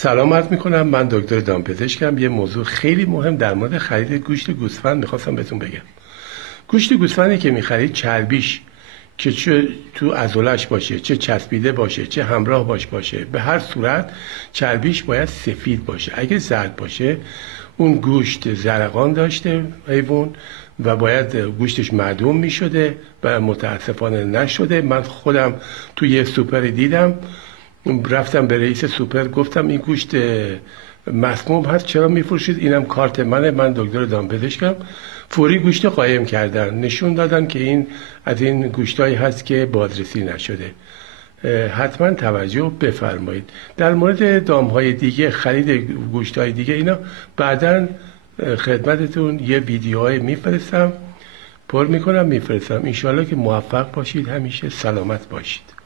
سلام عرض میکنم. من دکتر دامپزشکم. یه موضوع خیلی مهم در مورد خرید گوشت گوسفند میخواستم بهتون بگم. گوشت گوسفندی که میخرید چربیش که چه تو عضلش باشه، چه چسبیده باشه، چه همراه باشه، به هر صورت چربیش باید سفید باشه. اگه زرد باشه اون گوشت زرقان داشته حیوان و باید گوشتش معدوم میشده و متاسفانه نشده. من خودم تو یه سوپر دیدم، رفتم به رئیس سوپر گفتم این گوشت مسموم هست، چرا میفروشید؟ اینم کارت منه، من دکتر دامپزشکم. فوری گوشت قایم کردن، نشون دادن که این از این گوشتایی هست که بازرسی نشده. حتما توجه بفرمایید. در مورد دامهای دیگه، خرید گوشتهای دیگه، اینا بعداً خدمتتون یه ویدیوهای میفرستم، پر میکنم میفرستم. انشالله که موفق باشید، همیشه سلامت باشید.